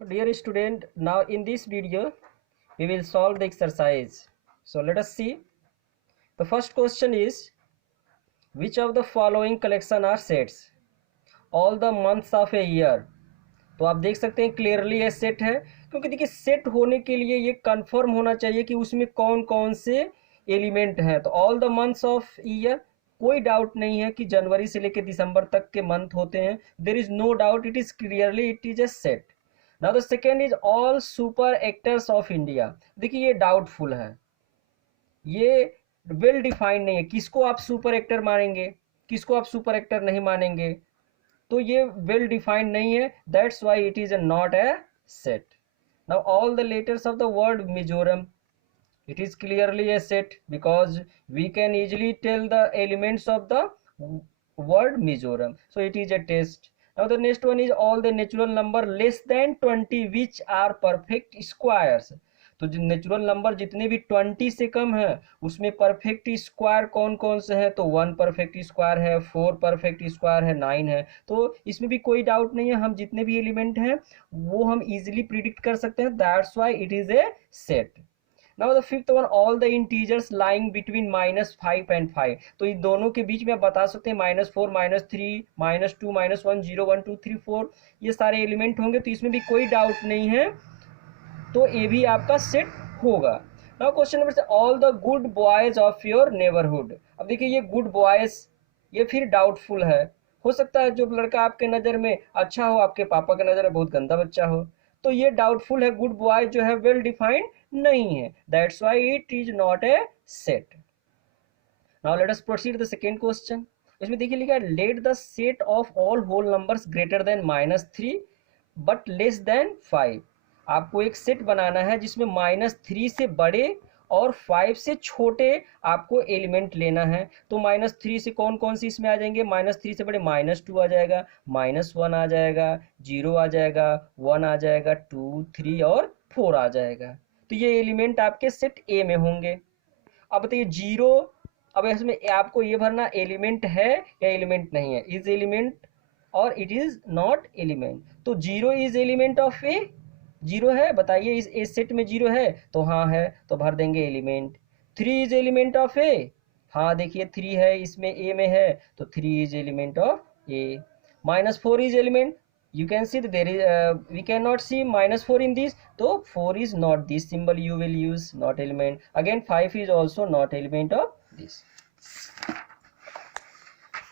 Dear student, now in this video we will solve the exercise. So let us see. The first question is, which of the following collection are sets? All the months of a year. तो आप देख सकते हैं clearly ये set है, क्योंकि देखिए set होने के लिए ये कंफर्म होना चाहिए कि उसमें कौन कौन से एलिमेंट हैं। तो all the months of year, कोई डाउट नहीं है कि जनवरी से लेकर दिसंबर तक के मंथ होते हैं। There is no doubt, it is clearly it is a set. Now the second is all super actors of India. देखिए ये डाउटफुल है, ये वेल डिफाइंड नहीं है। किसको आप सुपर एक्टर मानेंगे, किसको आप सुपर एक्टर नहीं मानेंगे, तो ये वेल डिफाइंड नहीं है। That's why it is not a set. Now all the letters of the word Mizoram, it is clearly a set because we can easily tell the elements of the word Mizoram, so it is a test. Now the next one is all the natural number less than 20 which are perfect squares. तो जो natural number जितने भी 20 से कम है उसमें perfect square कौन कौन से हैं, तो 1 परफेक्ट स्क्वायर है, 4 परफेक्ट स्क्वायर है, 9 है। तो इसमें भी कोई डाउट नहीं है, हम जितने भी एलिमेंट हैं वो हम इजीली प्रिडिक्ट कर सकते हैं। That's why it is a set. Now the fifth one, all the integers lying between -5 and 5। तो इन दोनों के बीच में आप बता सकते हैं -4 -3 -2 -1 0 1 2 3 4 ये सारे एलिमेंट होंगे, तो इसमें भी कोई डाउट नहीं है, तो ये भी आपका सेट होगा। Now question number 6, all the good boys of your neighbourhood. अब देखिए ये गुड बॉयज ये फिर डाउटफुल है। हो सकता है जो लड़का आपके नज़र में अच्छा हो, आपके पापा के नज़र में बहुत गंदा बच्चा हो, तो ये डाउटफुल है। गुड बॉय जो है वेल डिफाइंड नहीं है, that's why it is not a set. Now let us proceed the second question. इसमें देखिए लिखा है let the set of all whole numbers greater than -3 but less than 5। आपको एक सेट बनाना है जिसमें -3 से बड़े और 5 से छोटे आपको एलिमेंट लेना है। तो -3 से कौन कौन सी इसमें आ जाएंगे, -3 से बड़े -2 आ जाएगा, -1 आ जाएगा, 0 आ जाएगा, 1 आ जाएगा, 2 3 और 4 आ जाएगा। तो ये एलिमेंट आपके सेट ए में होंगे। अब बताइए 0, अब इसमें आपको ये भरना एलिमेंट है या एलिमेंट नहीं है, इज एलिमेंट और इट इज नॉट एलिमेंट। तो 0 इज एलिमेंट ऑफ ए, 0 है, बताइए इस सेट में 0 है, तो हाँ है, तो भर देंगे एलिमेंट। 3 इज एलिमेंट ऑफ ए, हाँ देखिए 3 है, इसमें ए में है, तो 3 is element of A. -4 is element, you can see that there is we cannot see -4 in this, so 4 is not this symbol you will use, not element. Again 5 is also not element of this.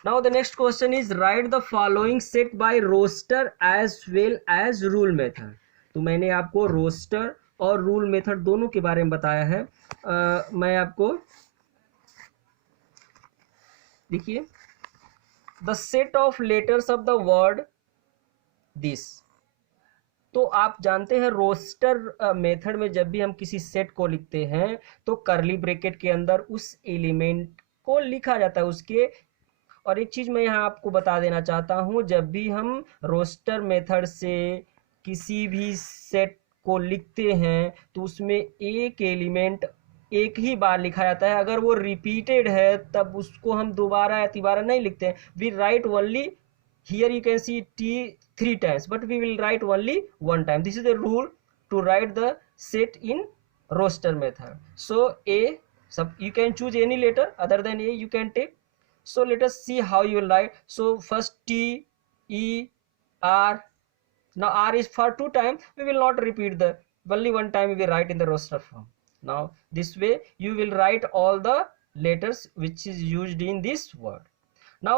Now the next question is write the following set by roster as well as rule method। तो मैंने आपको roster और rule method दोनों के बारे में बताया है। मैं आपको देखिए the set of letters of the word this. तो आप जानते हैं रोस्टर मेथड में जब भी हम किसी सेट को लिखते हैं तो करली ब्रैकेट के अंदर उस एलिमेंट को लिखा जाता है उसके। और एक चीज़ मैं यहाँ आपको बता देना चाहता हूँ, जब भी हम रोस्टर मेथड से किसी भी सेट को लिखते हैं तो उसमें एक एलिमेंट एक ही बार लिखा जाता है। अगर वो रिपीटेड है तब उसको हम दोबारा या तिबारा नहीं लिखते हैं। We write only, here you can see t 3 times but we will write only 1 time. This is the rule to write the set in roster method. So a, you can choose any letter other than a, you can take. So let us see how you will write. So first t e r, now r is for 2 times, we will not repeat the, only 1 time we will write in the roster form. Now this way you will write all the letters which is used in this word. Now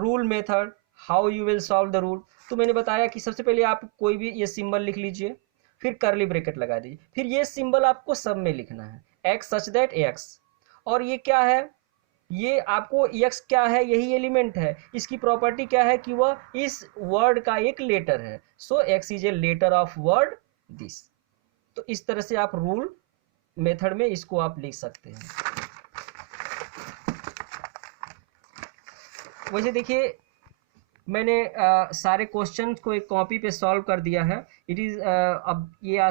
rule method, how you will solve the rule. तो मैंने बताया कि सबसे पहले आप कोई भी ये सिंबल लिख लीजिए, फिर करली ब्रैकेट लगा दीजिए, फिर ये सिंबल आपको सब में लिखना है, एक्स सच दैट एक्स। और ये क्या है, ये आपको एक्स क्या है, यही एलिमेंट है। इसकी प्रॉपर्टी क्या है कि वह इस वर्ड का एक लेटर है। So X is a letter of word this. तो इस तरह से आप रूल मेथड में इसको आप लिख सकते हैं। वैसे देखिए मैंने सारे क्वेश्चंस को एक कॉपी पे सॉल्व कर दिया है। इट इज़ अब ये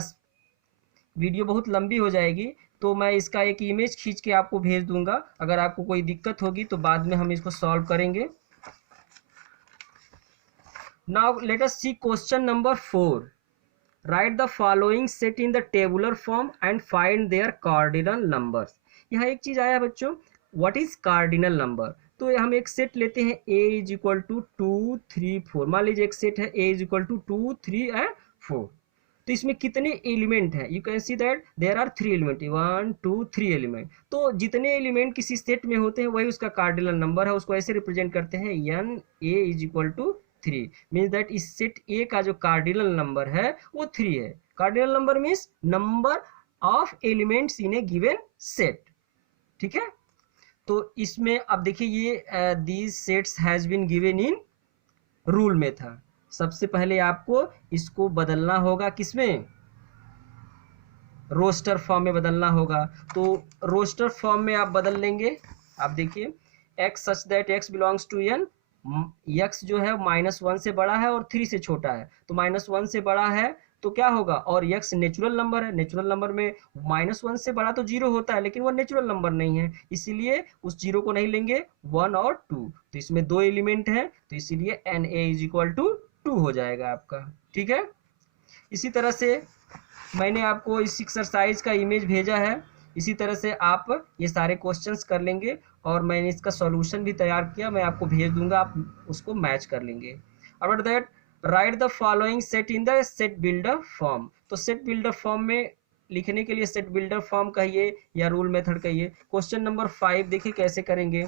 वीडियो बहुत लंबी हो जाएगी तो मैं इसका एक इमेज खींच के आपको भेज दूंगा। अगर आपको कोई दिक्कत होगी तो बाद में हम इसको सॉल्व करेंगे। Now let us see question number 4। Write the following set in the tabular form and find their cardinal numbers. यहाँ एक चीज आया बच्चों, व्हाट इज कार्डिनल नंबर। तो हम एक सेट लेते हैं a इज इक्वल टू 2 3 4। मान लीजिए एक सेट है a is equal to 2 3 and 4। तो इसमें कितने एलिमेंट हैं, you can see that there are 3 element, 1 2 3 element. तो जितने एलिमेंट किसी सेट में होते हैं वही उसका कार्डिनल नंबर है, उसको ऐसे रिप्रेजेंट करते हैं n a is equal to 3। Means that इस सेट ए का जो कार्डिनल नंबर है वो 3 है। Cardinal number means number of elements in a given set, ठीक है। तो इसमें अब देखिए ये these sets has been given in rule method. सबसे पहले आपको इसको बदलना होगा, किसमें, रोस्टर फॉर्म में बदलना होगा। तो रोस्टर फॉर्म में आप बदल लेंगे। आप देखिए x such that x belongs to n, x जो है -1 से बड़ा है और 3 से छोटा है। तो -1 से बड़ा है तो क्या होगा, और x नेचुरल नंबर है, नेचुरल नंबर में -1 से बड़ा तो 0 होता है, लेकिन वो नेचुरल नंबर नहीं है, इसीलिए उस 0 को नहीं लेंगे, 1 और 2। तो इसमें 2 एलिमेंट हैं, तो इसीलिए na इज इक्वल टू 2 हो जाएगा आपका, ठीक है। इसी तरह से मैंने आपको इस एक्सरसाइज का इमेज भेजा है, इसी तरह से आप ये सारे क्वेश्चंस कर लेंगे और मैंने इसका सॉल्यूशन भी तैयार किया, मैं आपको भेज दूंगा, आप उसको मैच कर लेंगे। After that right the following set in the set builder form. तो सेट बिल्डर फॉर्म में लिखने के लिए सेट बिल्डर फॉर्म कहिए या रूल मेथड कहिए। क्वेश्चन नंबर 5 देखिए कैसे करेंगे।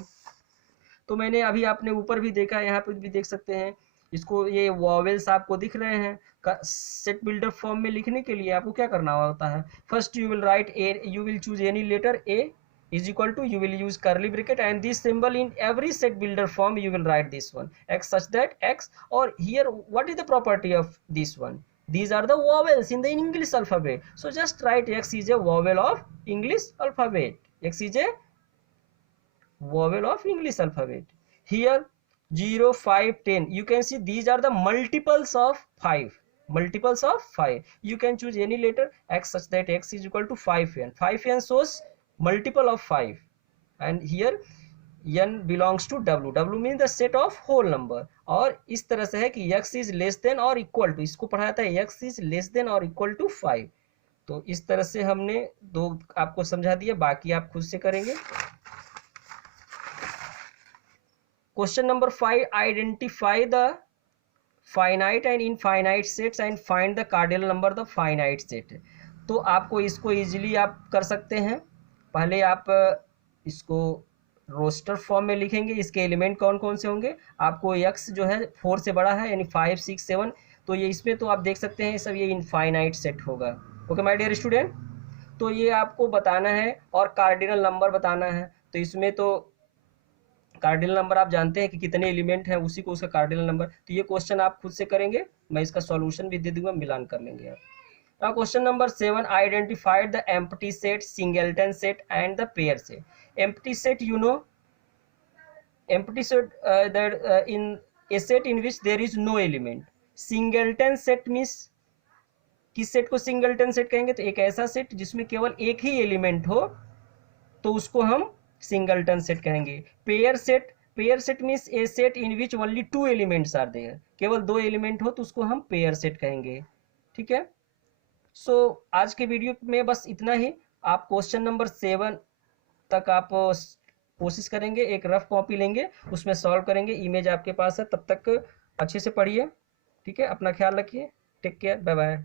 तो मैंने अभी आपने ऊपर भी देखा, यहाँ पर भी देख सकते हैं इसको, ये वॉवेल्स आपको दिख रहे हैं। सेट बिल्डर फॉर्म में लिखने के लिए आपको क्या करना होता है, first you will write A, you will choose any letter a is equal to, you will use curly bracket and this symbol in every set builder form you will write this one x such that x, or here what is the property of this one, these are the vowels in the English alphabet, so just write x is a vowel of English alphabet, x is a vowel of English alphabet. Here 0 5 10, you can see these are the multiples of 5, multiples of 5. You can choose any letter x such that x is equal to 5n, 5n shows multiple of 5, and here n belongs to w, w means the set of whole number। और इस तरह से है कि x is less than or equal to, इसको पढ़ा जाता है x is less than or equal to 5। तो इस तरह से हमने दो आपको समझा दिया, बाकी आप खुद से करेंगे। Question number 5, identify the finite and infinite sets and find the cardinal number the finite set. तो आपको इसको इजीली आप कर सकते हैं। पहले आप इसको रोस्टर फॉर्म में लिखेंगे, इसके एलिमेंट कौन कौन से होंगे। आपको x जो है 4 से बड़ा है, यानी 5 6 7, तो ये इसमें तो आप देख सकते हैं सब ये इनफाइनाइट सेट होगा। ओके माय डियर स्टूडेंट, तो ये आपको बताना है और कार्डिनल नंबर बताना है। तो इसमें तो कार्डिनल नंबर आप जानते हैं कि कितने एलिमेंट हैं, उसी को उसका कार्डिनल नंबर। तो ये क्वेश्चन आप खुद से करेंगे, मैं इसका सॉल्यूशन भी दे दूंगा, मिलान कर लेंगे आप। Now question number 7, identified the empty set, singleton set and the pair set. Empty set, you know empty set that in a set in which there is no element. Singleton set means, किस set को singleton set कहेंगे, तो एक ऐसा set जिसमें केवल एक ही element हो तो उसको हम सिंगलटन सेट कहेंगे। Pair set, pair set means a set in which only 2 elements are there, केवल 2 एलिमेंट हो तो उसको हम पेयर सेट कहेंगे, ठीक है। सो आज के वीडियो में बस इतना ही। आप क्वेश्चन नंबर 7 तक आप कोशिश करेंगे, एक रफ कॉपी लेंगे, उसमें सॉल्व करेंगे, इमेज आपके पास है, तब तक अच्छे से पढ़िए, ठीक है। अपना ख्याल रखिए, टेक केयर, बाय बाय।